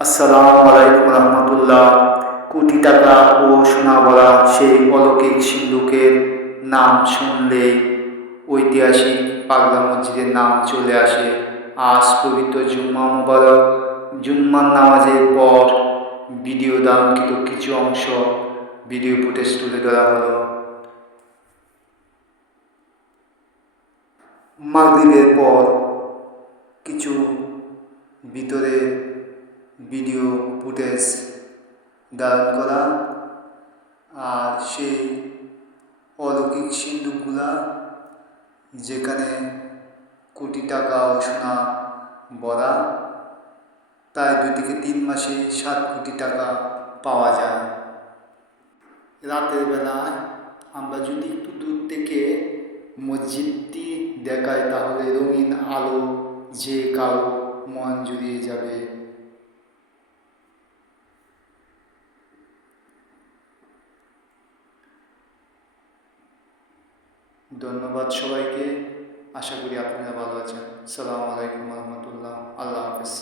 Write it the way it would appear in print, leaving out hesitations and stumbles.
আসসালামু আলাইকুম রহমতুল্লাহ। কোটি টাকা ও সোনা ভরা সেই অলৌকিক সিন্ধুকের নাম শুনলেই ঐতিহাসিক পাগলা মসজিদের নাম চলে আসে। আজ পবিত্র জুম্মা মুবারক। জুম্মার নামাজের পর ভিডিও ধারণকৃত কিছু অংশ ভিডিও ফুটেজ তুলে ধরা হলো। মাগরিবের পর কিছু ভিতরে ভিডিও ফুটেজ ধারণ করা, আর সেই অলৌকিক সিন্ধুকগুলা যেখানে কোটি টাকা ও সোনা ভরা, প্রায় 2 থেকে 3 মাসে 7 কোটি টাকা পাওয়া যায়। রাতের বেলায় আমরা যদি একটু দূর থেকে মসজিদটি দেখাই তাহলে রঙিন আলো যে কারো মন জুড়িয়ে যাবে। ধন্যবাদ সবাইকে। আশা করি আপনারা ভালো আছেন। আসসালামু আলাইকুম রহমতুল্লাহ। আল্লাহ হাফেজ।